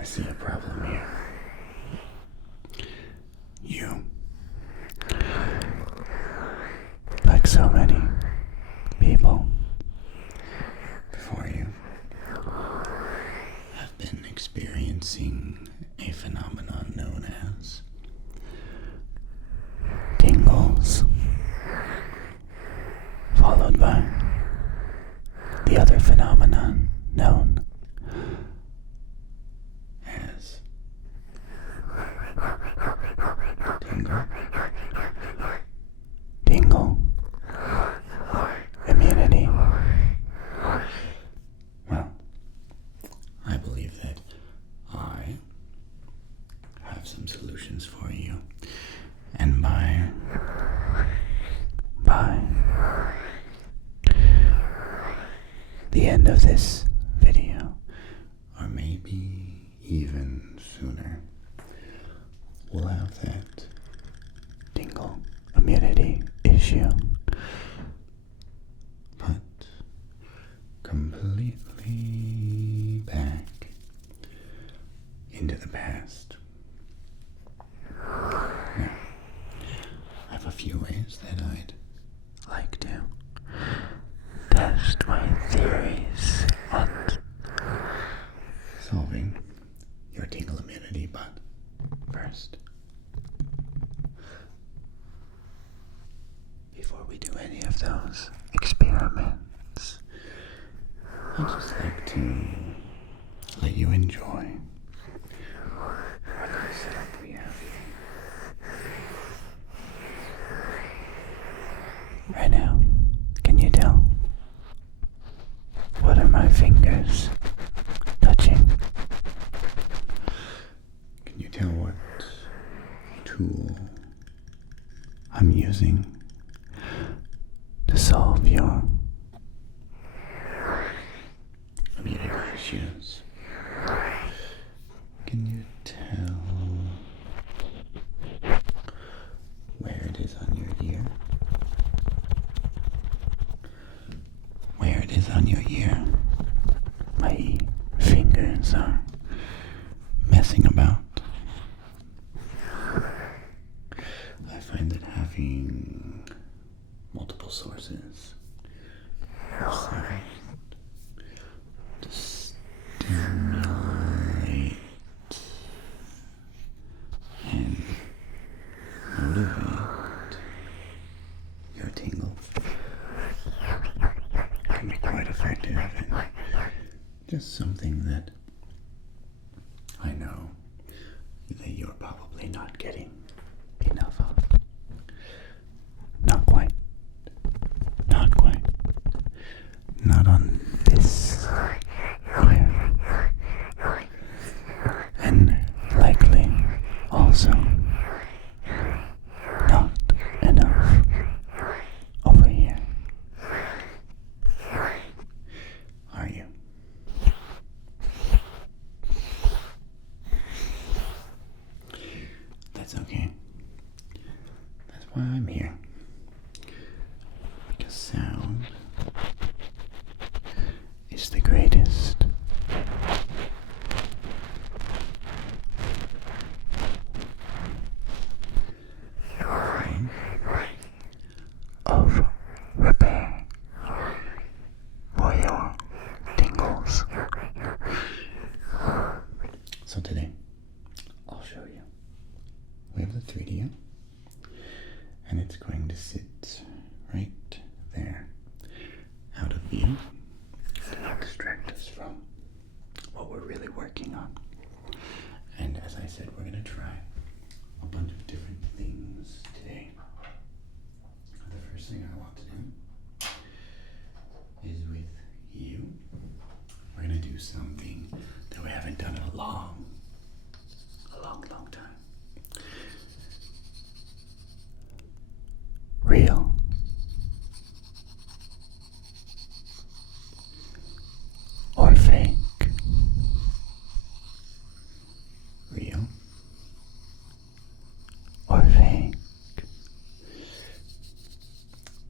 I see a problem here. You, like so many people before you, have been experiencing a phenomenon known as tingles, followed by the other phenomenon known as tingle immunity. Well, I believe that I have some solutions for you, and by the end of this video, or maybe even sooner, we'll have that tingle immunity issue put completely back into the past. Now, I have a few ways that I'd like to test my theories on solving your tingle immunity, but first, before we do any of those experiments, I'd just like to let you enjoy what good setup we have here. Right now, can you tell? What are my fingers touching? Can you tell what tool I'm using to solve your immunity issues? Can you tell where it is on your ear? Where it is on your ear? My fingers are messing about. I find that having multiple sources of sound to stimulate and motivate your tingle can be quite effective, and just something that I know that you're probably not getting enough of. Not quite. Not quite. Not on this ear. And likely also not enough over here. Are you? That's okay. That's why I'm here. Because sound is the greatest form of repair for your tingles. So today, I'll show you. We have the 3D, and it's going to sit right there, out of view, to distract us from what we're really working on. And as I said, we're going to try a bunch of different things today. The first thing I want to do is with you. We're going to do something that we haven't done in a long time. Real or fake? Real or fake?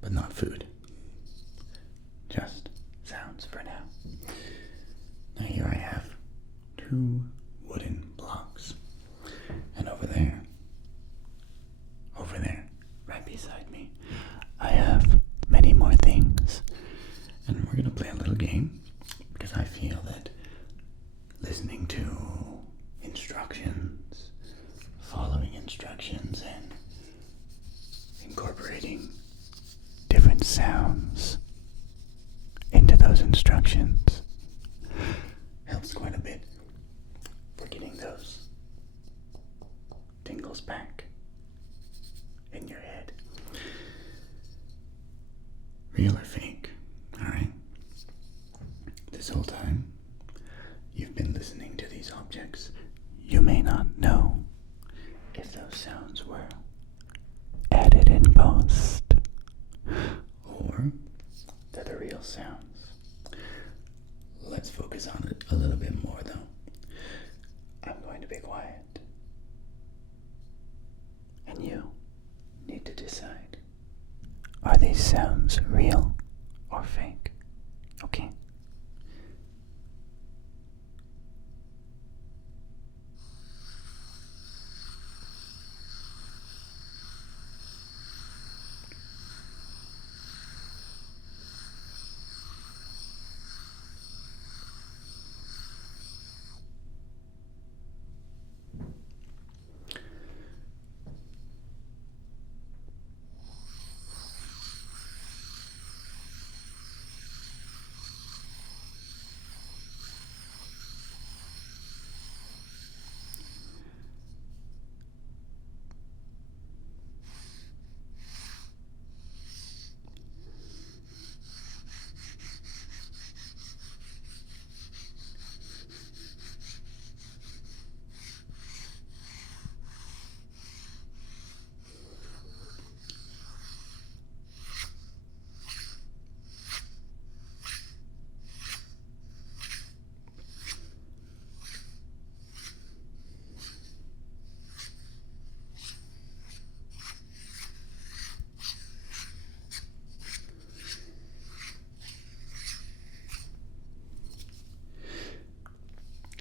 But not food. Just sounds for now. Now here I have two wooden objects, you may not know if those sounds were added in post or they're the real sounds. Let's focus on it a little bit more though. I'm going to be quiet. And you need to decide, are these sounds real or fake? Okay?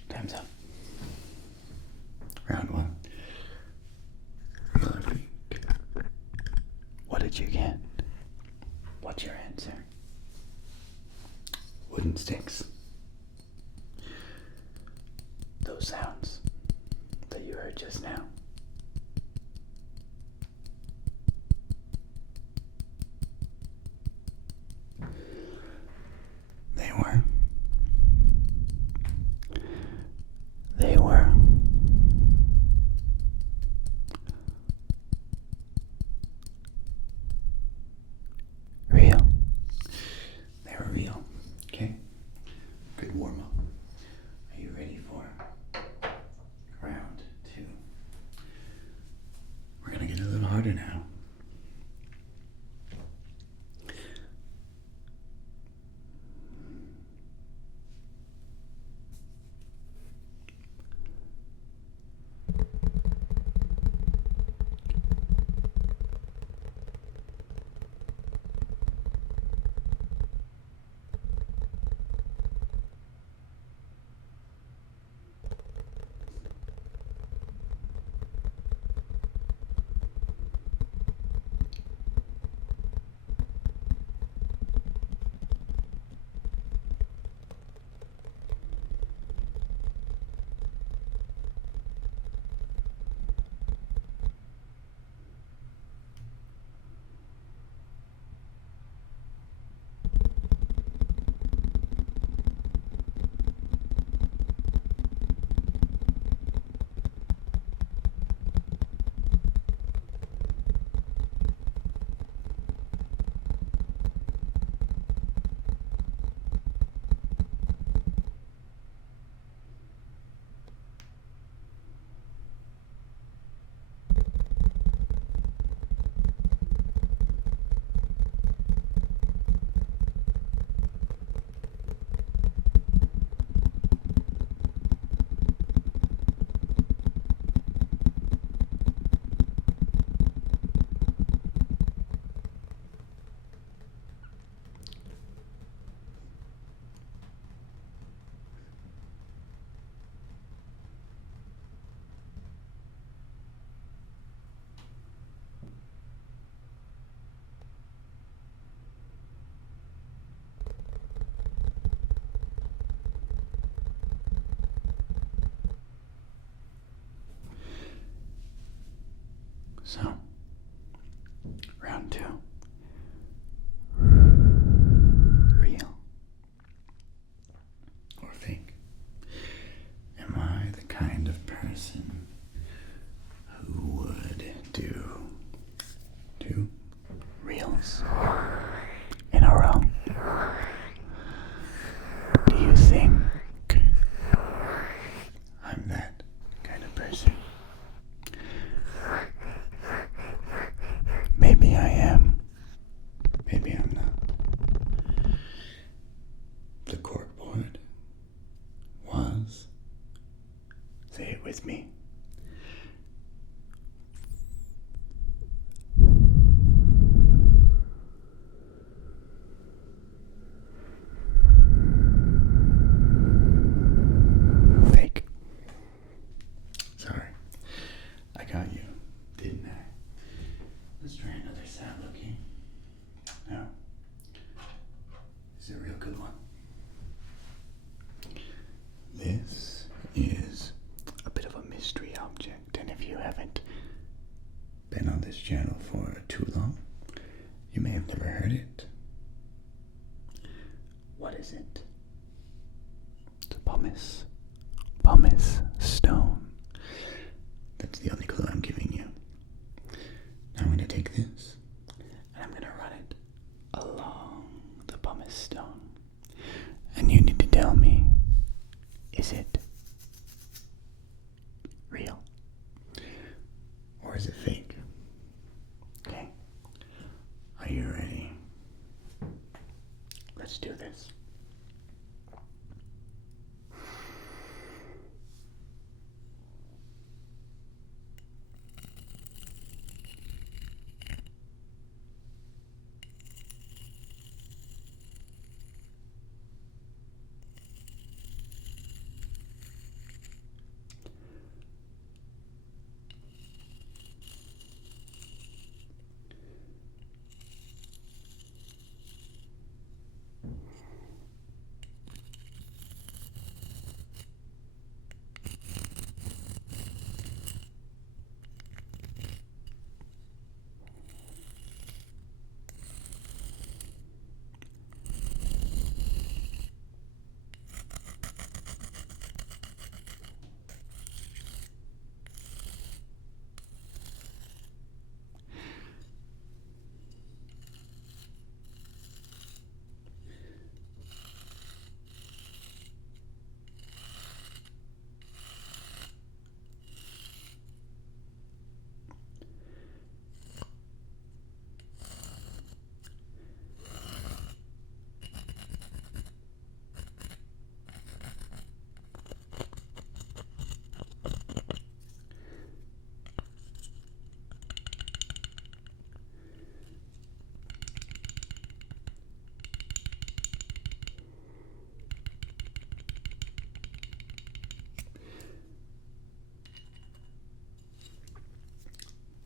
Time's up. Round one. Real or fake? What did you get? What's your answer? Wooden sticks. Those sounds that you heard just now. They were real. They were real. Okay? Good warm up. Are you ready for round two? We're gonna get a little harder now. So, round two. Real or fake? Am I the kind of person who would do two reels in a row? Do you think I'm Say it with me. Fake. Sorry. I got you, didn't I? Let's try another sound, okay? Now, this is a real good one. This is a bit of a mystery object, and if you haven't been on this channel for too long, you may have never heard it. What is it? It's a pumice stone. That's the only clue I'm giving you. Now I'm going to take this, and I'm going to run it along the pumice stone. And you need to tell me, is it real? Or is it fake? Okay. Are you ready? Let's do this.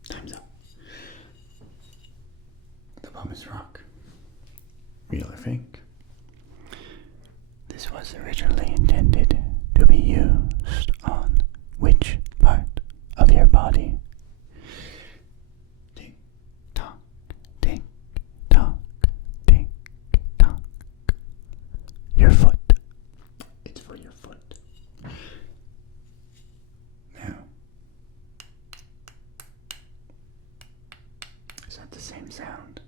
Time's up. The pumice rock. Real or fake? This was originally intended to be used on which part of your body? Tick tock, tick tock, tick tock. Your foot. It's for your foot. Now, is that the same sound?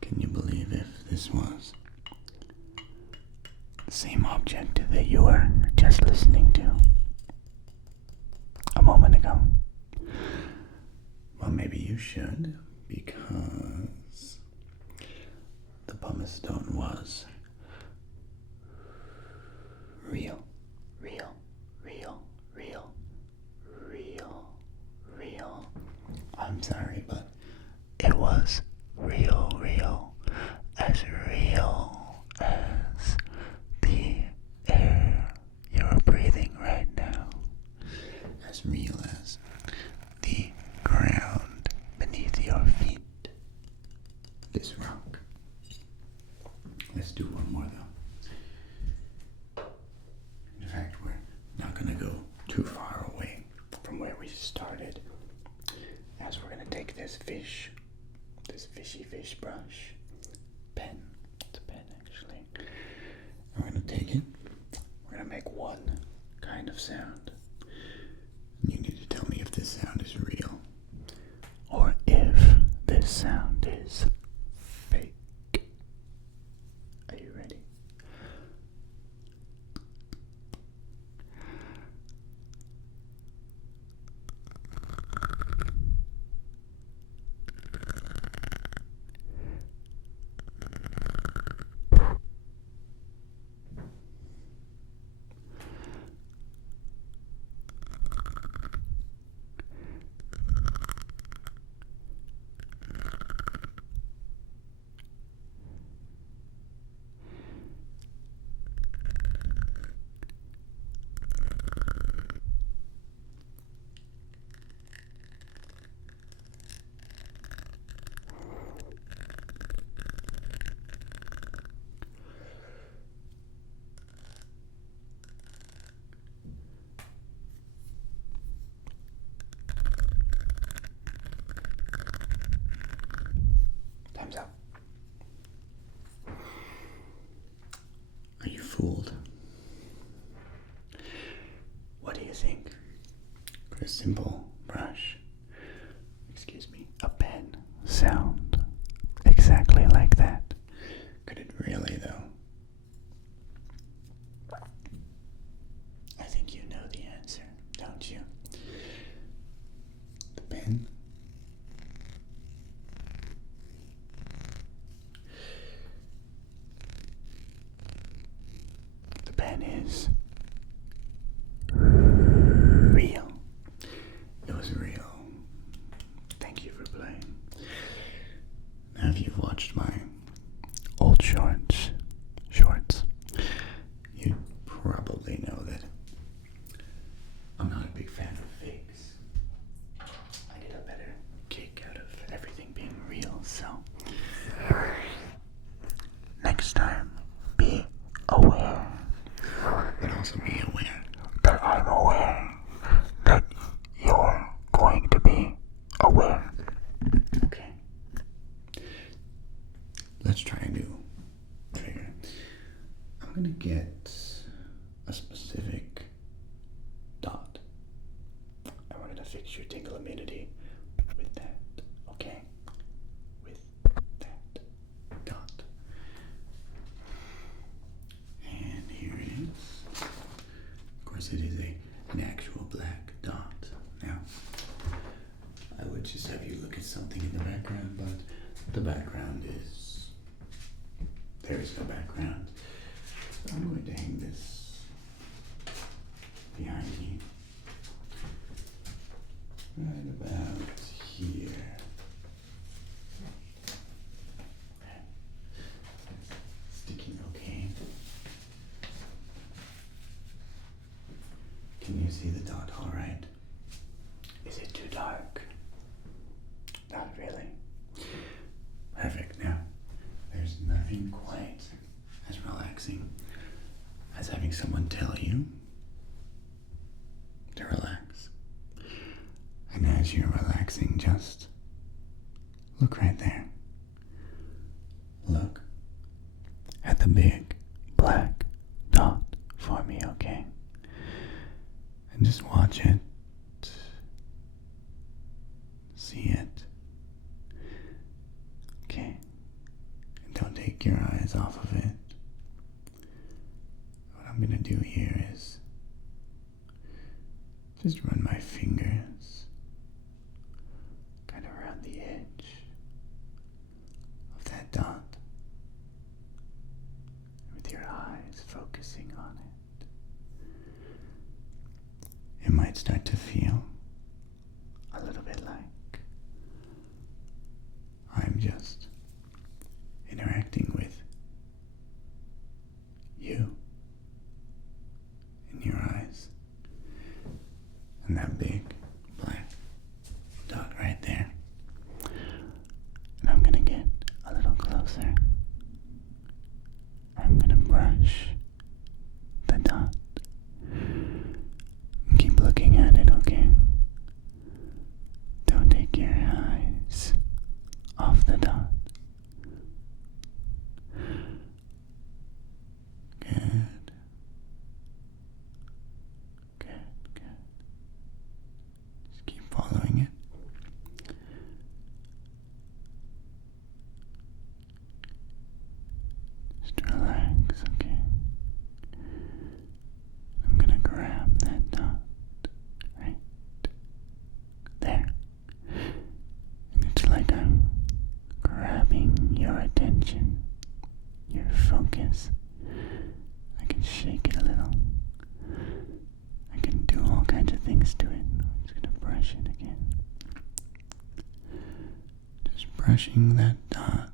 Can you believe if this was the same object that you were just listening to a moment ago? Well, maybe you should, because the pumice stone was real, real, real, real, real, real. I'm sorry, but it was real, real as the air you're breathing right now, as real as the ground beneath your feet. This rock. Let's do one more though. In fact, we're fooled. What do you think? Could a simple brush, excuse me, a pen sound exactly like that? Could it really, though? I think you know the answer, don't you? The pen? The pen is real. It was real. Thank you for playing. Now, if you've watched my old shorts, you probably know that I'm not a big fan of fakes. I get a better kick out of everything being real, so next time, be aware. But also be aware that I'm aware that you're going to be aware. Okay. Let's try a new trigger. I'm gonna get a specific dot. I wanted to fix your tingle immunity with that, okay? With that dot. And here it is. Of course, it is an actual black dot. Now, I would just have you look at something in the background, but the background is... there is no background. So I'm going to hang this behind me. Right about here. Sticking okay. Can you see the dot all right? Is it too dark? Not really. Perfect. Now, there's nothing quite as relaxing as having someone tell you to relax. And as you're relaxing, just look right there. Look at the big black dot for me, okay? And just watch it. See it. Okay. And don't take your eyes off of it. What I'm gonna do here is just run my fingers kind of around the edge of that dot with your eyes focusing on it. It might start to feel a little bit like I'm just interacting with you in your eyes. And that big black dot right there. And I'm gonna get a little closer. I'm gonna brush the dot. And keep looking at it, okay? Don't take your eyes off the dot. Good. Good. Just keep following it. Just relax, okay? I'm gonna grab that dot right there. And it's like I'm grabbing your attention, your focus. I can shake it a little. I can do all kinds of things to it. I'm just gonna brush it again. Just brushing that dot.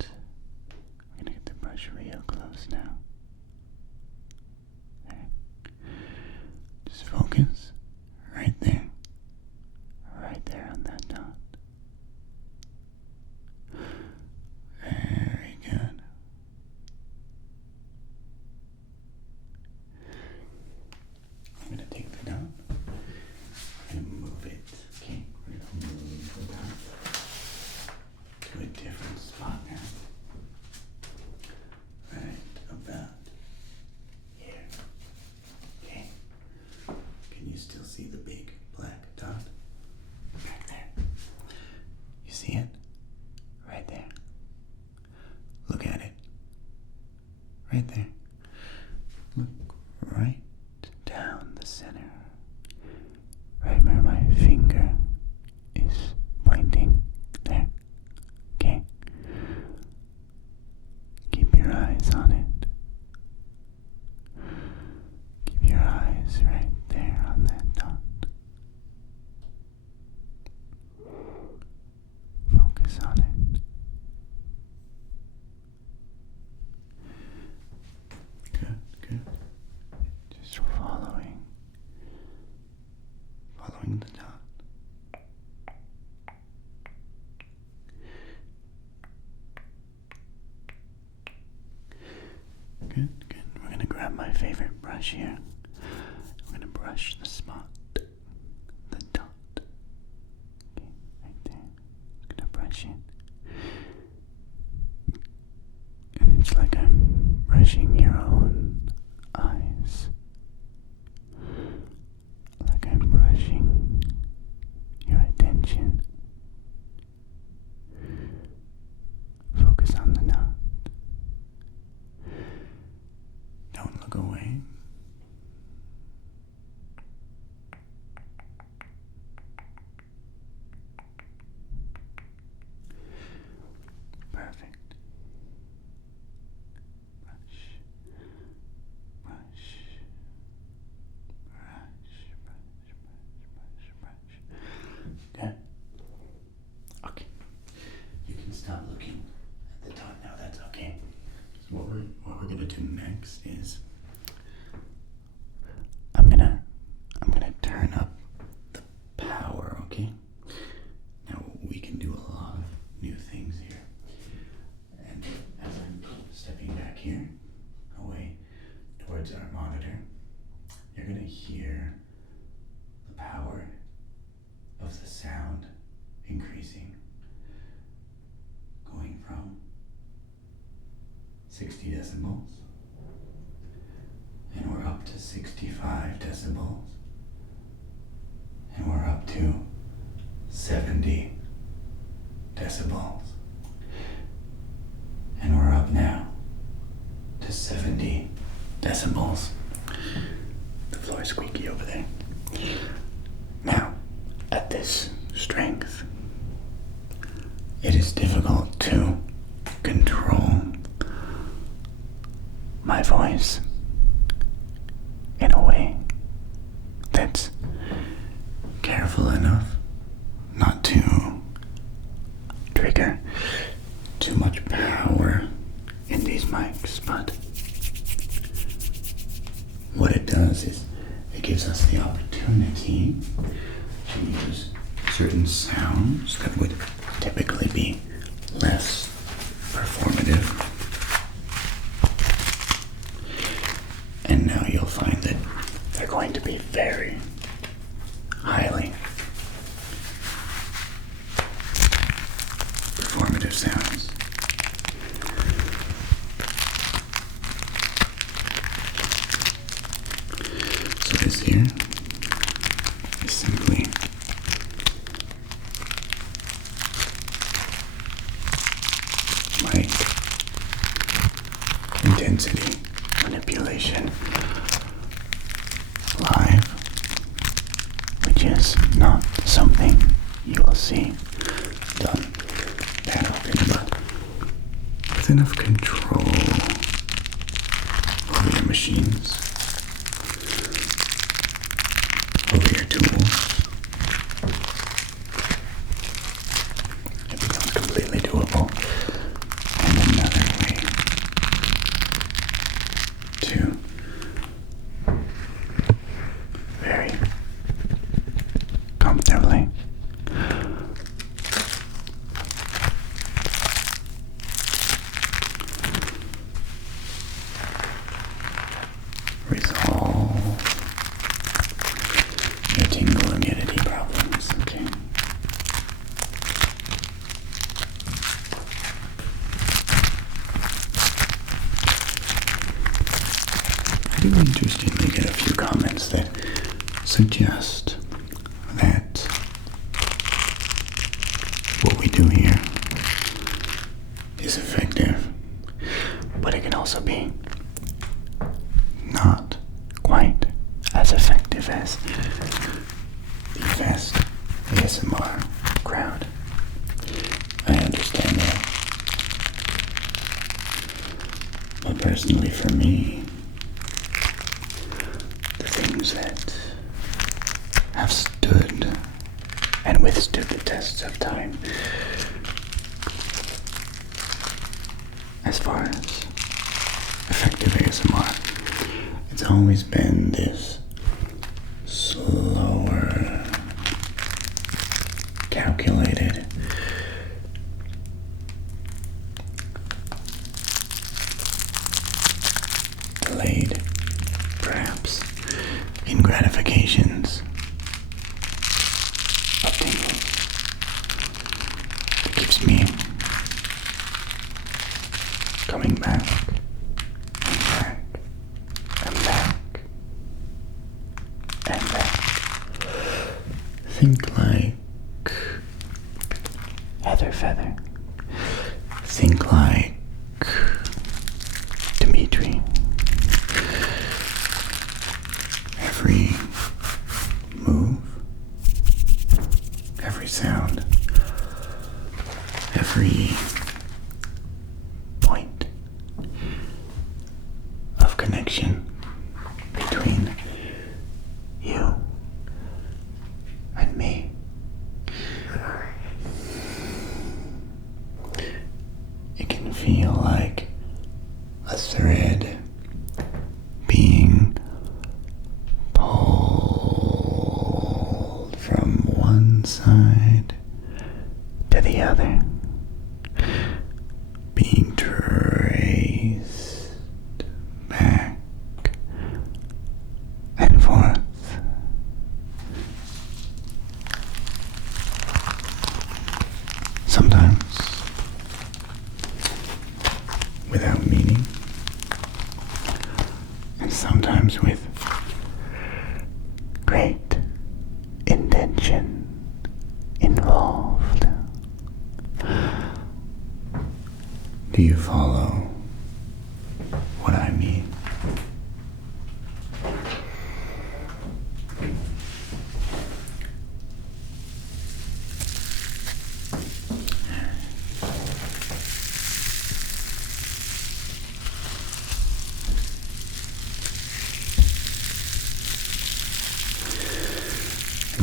I'm gonna get the brush real close now. There. Just focus right there. Right there on that dot. Very good. I'm going to take the dot. I'm going to move it. Okay, we're going to move the dot to a different spot now. Right about right there. Look right down the center. Right where my finger is pointing. There. Okay? Keep your eyes on it. Keep your eyes right there on that dot. Focus on it. Good, good. Just following the dot. Good, good. We're going to grab my favorite brush here. We're going to brush the spot, the dot. Okay, right there. I'm going to brush it. And it's like I'm brushing your own eyes. Like I'm brushing your attention. Focus on the dot. Don't look away. Perfect. Brush, brush, brush. Good. Okay. You can stop looking at the dot now. That's okay. So what we're gonna do next is I'm gonna turn up the power. Okay. Now we can do a lot of new things here. And as I'm stepping back here, away towards our monitor, you're gonna hear the power of the sound increasing, going from 60 decibels, and we're up to 65 decibels, and we're up to 70 decibels, and we're up now to 70 decibels. The floor is squeaky over there. Now, at this strength, it is difficult to control my voice in a way that's careful enough not to trigger too much power in these mics, but what it does is it gives us the opportunity to use certain sounds that would typically be less performative. And now you'll find that they're going to be very highly performative sounds. So this here is simply mic intensity manipulation live, which is not something you will see done that often, but with enough control over your machines, over your tools, it becomes completely doable. And another way to very comfortably resolve your tingle immunity problems. Okay. I do interestingly get a few comments that suggest that what we do here is effective, but it can also be not quite as effective as the fast ASMR crowd. I understand that. But personally for me, the things that have stood and withstood the tests of time, as far as effective ASMR, it's always been this slower, calculated, delayed, perhaps, in gratifications of tingles that keeps me coming back and back and back and back. Think like Heather Feather. Think like Dimitri. Every move, every sound, every point of connection between you and me it can feel like a thread being pulled from one side to the other, being traced back and forth. Sometimes without meaning, and sometimes with great intention involved. Do you follow what I mean?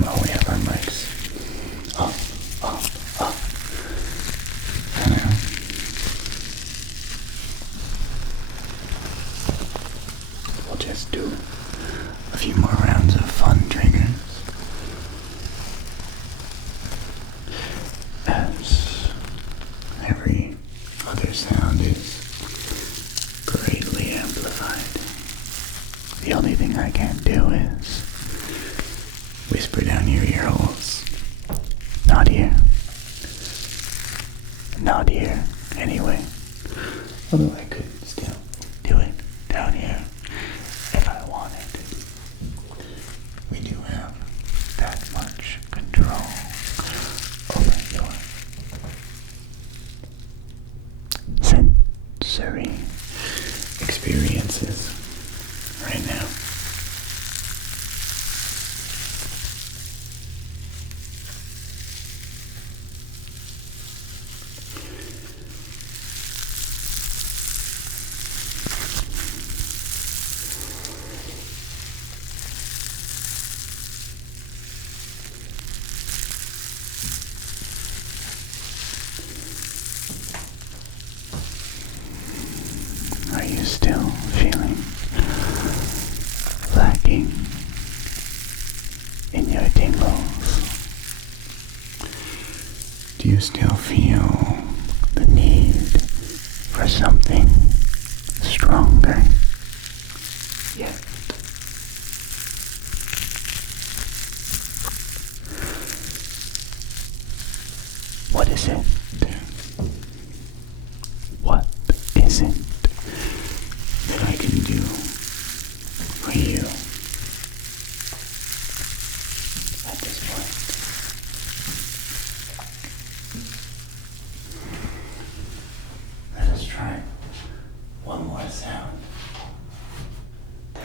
Well, we have our mics up, up, up, and out. We'll just do a few more rounds of fun triggers as every other sound is greatly amplified. The only thing I can't do is whisper down your ear holes. Not here. Not here, anyway. Although I could still do it down here if I wanted. We do have that much control over your sensory experiences right now. Are you still feeling lacking in your tingles? Do you still feel the need for something stronger yet? What is it? What is it that I can do for you at this point? Let us try one more sound that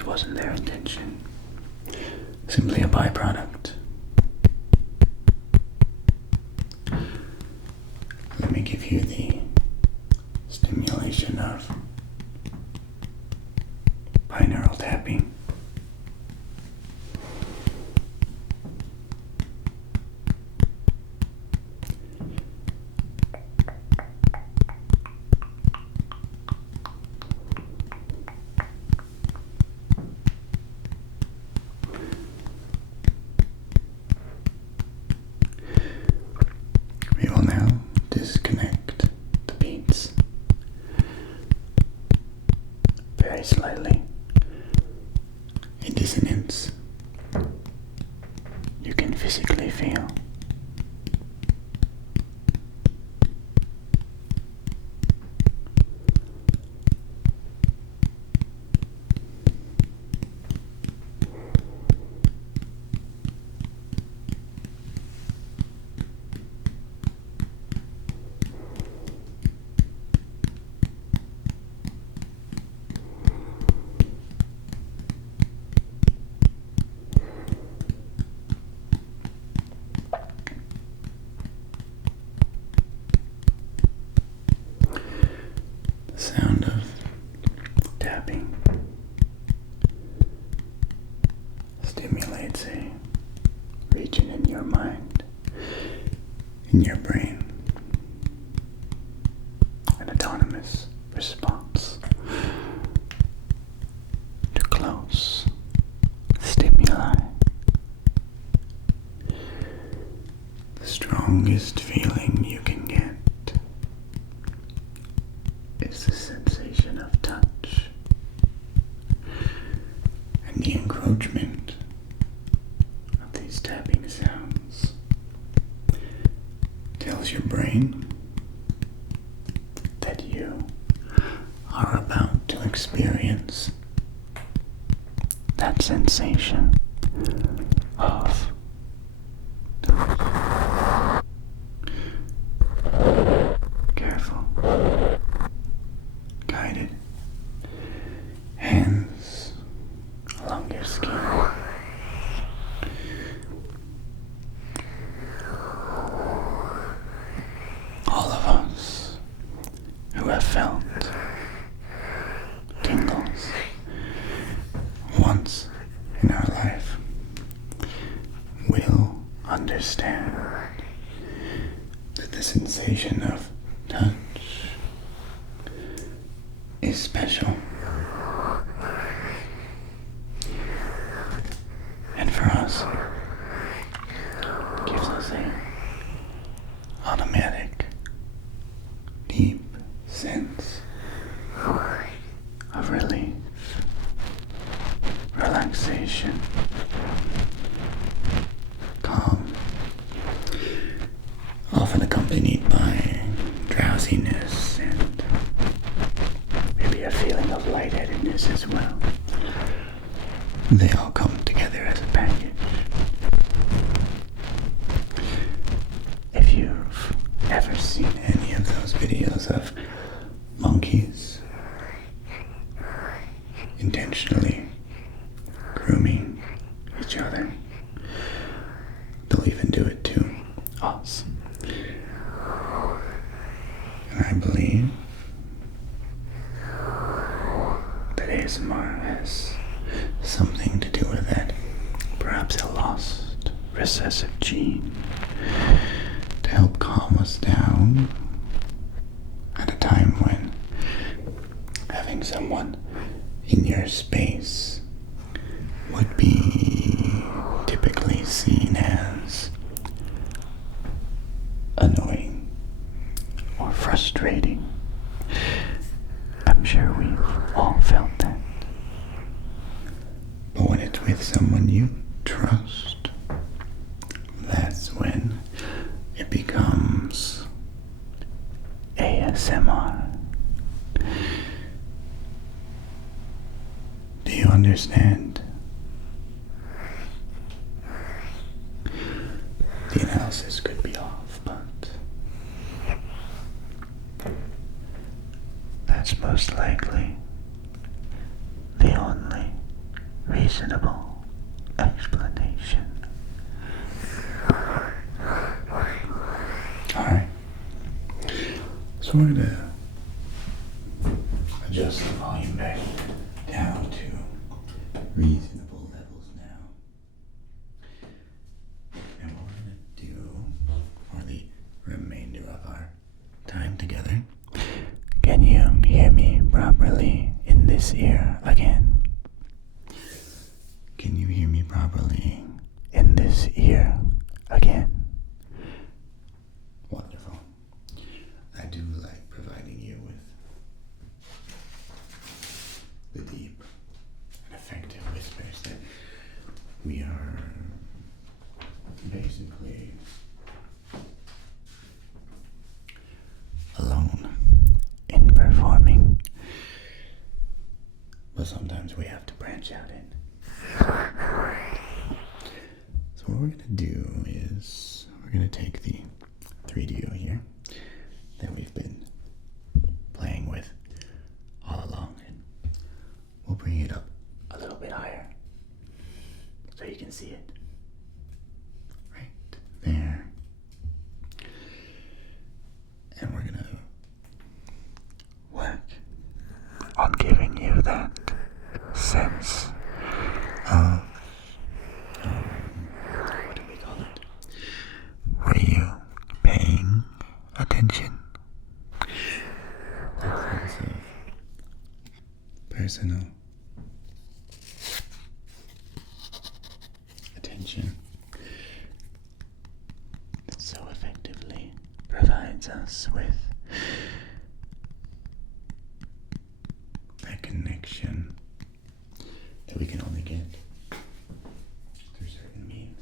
this wasn't their intention, simply a byproduct. Let me give you the stimulation of binaural tapping. We will now disconnect the beats very slightly. A dissonance you can physically feel. Sound of tapping stimulates a region in your mind, in your brain, an autonomous response to close stimuli. The strongest feeling you can get is the sensation of touch, and the encroachment of these tapping sounds tells your brain that you are about to experience that sensation of touch. Careful. Guided hands along your skin. All of us who have felt tingles once in our life will understand that the sensation of touch is special. And for us, it gives us a automatic, deep sense of relief, relaxation, calm, often accompanied by drowsiness and maybe a feeling of lightheadedness as well. They all come together as a package. If you've ever seen any of those videos of monkeys intentionally grooming each other, they'll even do it to us. And I believe that ASMR has something to do with that. Perhaps a lost recessive gene to help calm us down at a time when having someone in your space would be typically seen as annoying or frustrating. I'm sure we've all felt that. But when it's with someone you trust, that's when it becomes ASMR. Do you understand? The analysis could be off, but that's most likely the only reasonable explanation. Alright. So we're gonna adjust the volume back down to reasonable levels now. And what we're gonna do for the remainder of our time together. Can you hear me properly in this ear again? Can you hear me properly in this ear again? Wonderful. I do like providing you with the deep and effective whispers that we are basically alone in performing, but sometimes we have to branch out in. So what we're going to do is we're going to take the 3DO here that we've been playing with all along, and we'll bring it up a little bit higher so you can see it. Right there. And we're going to work on giving you that sense of, what do we call it? Were you paying attention? That sense of personal attention that so effectively provides us with that connection that we can only get through certain means.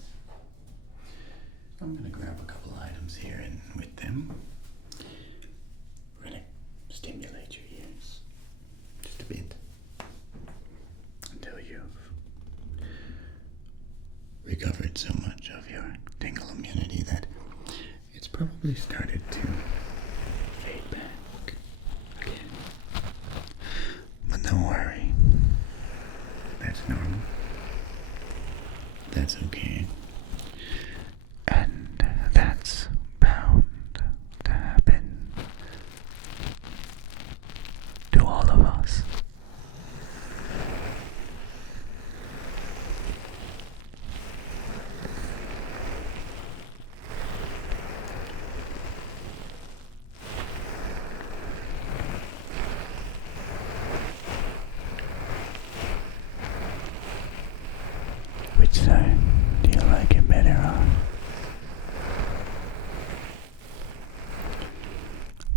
I'm going to grab a couple items here, and with them, we're going to stimulate your ears just a bit until you've recovered so much of your tingle immunity that it's probably started to fade back again. But don't worry. That's normal. That's okay. And that's bound to happen to all of us. Which side do you like it better on?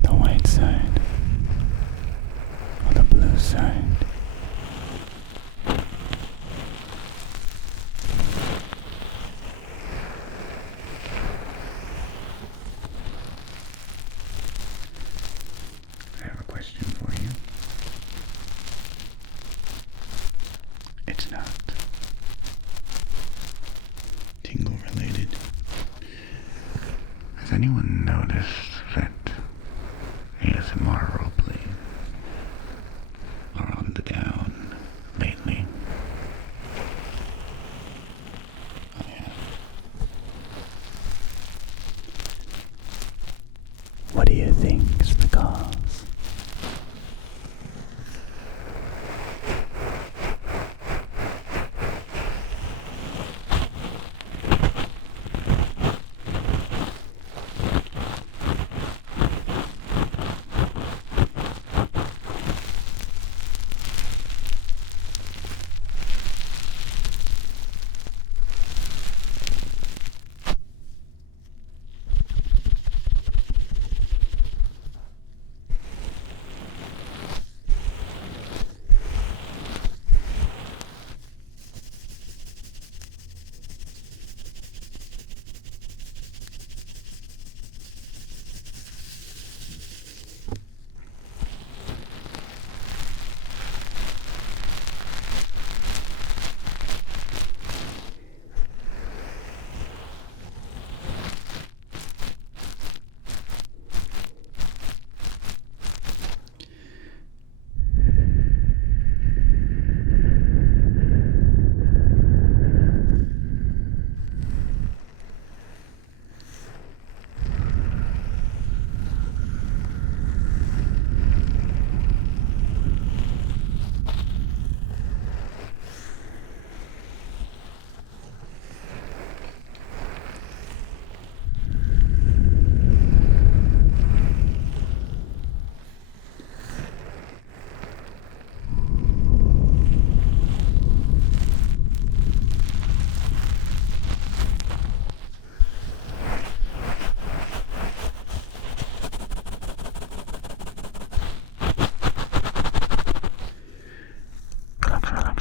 The white side or the blue side? I have a question for you. It's not tingle related. Has anyone noticed that ASMR roleplay are on the down lately? I have. What do you think is the cause?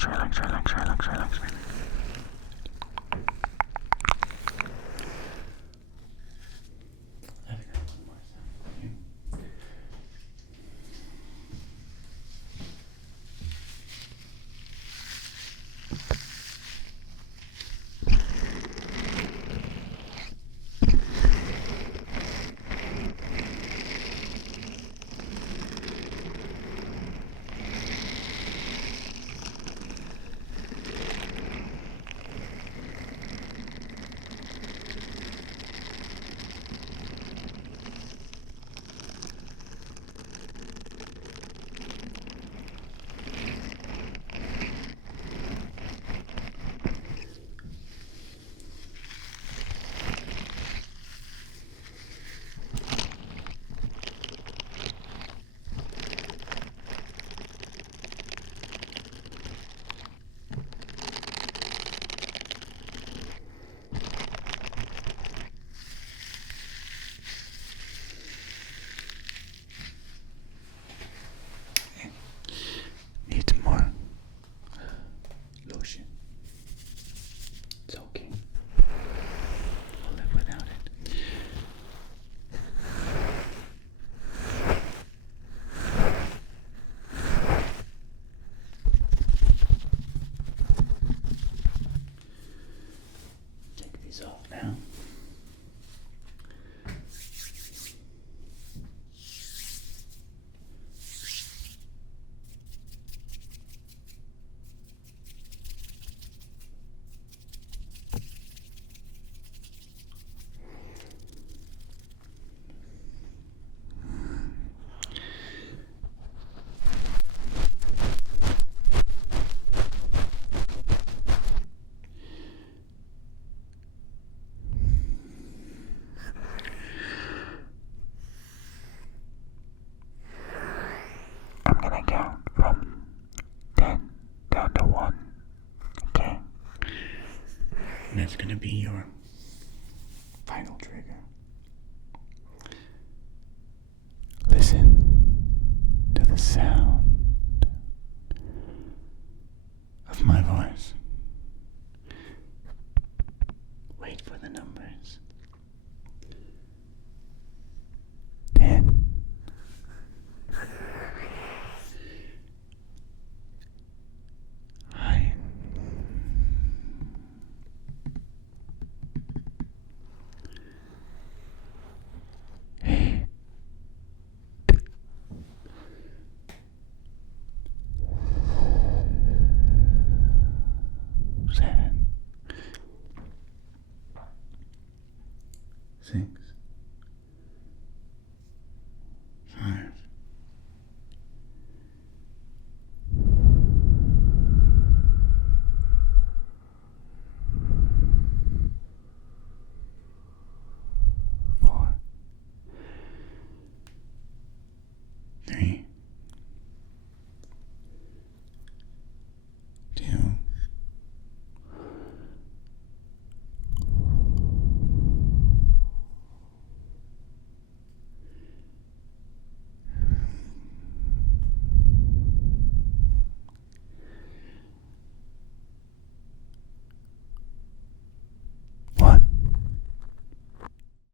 I think I have one more sound for you. Needs more lotion. It's okay. I'll live without it. Take these off now. I'm gonna count from 10 down to 1, okay? And that's gonna be your final trigger. Listen to the sound of my voice.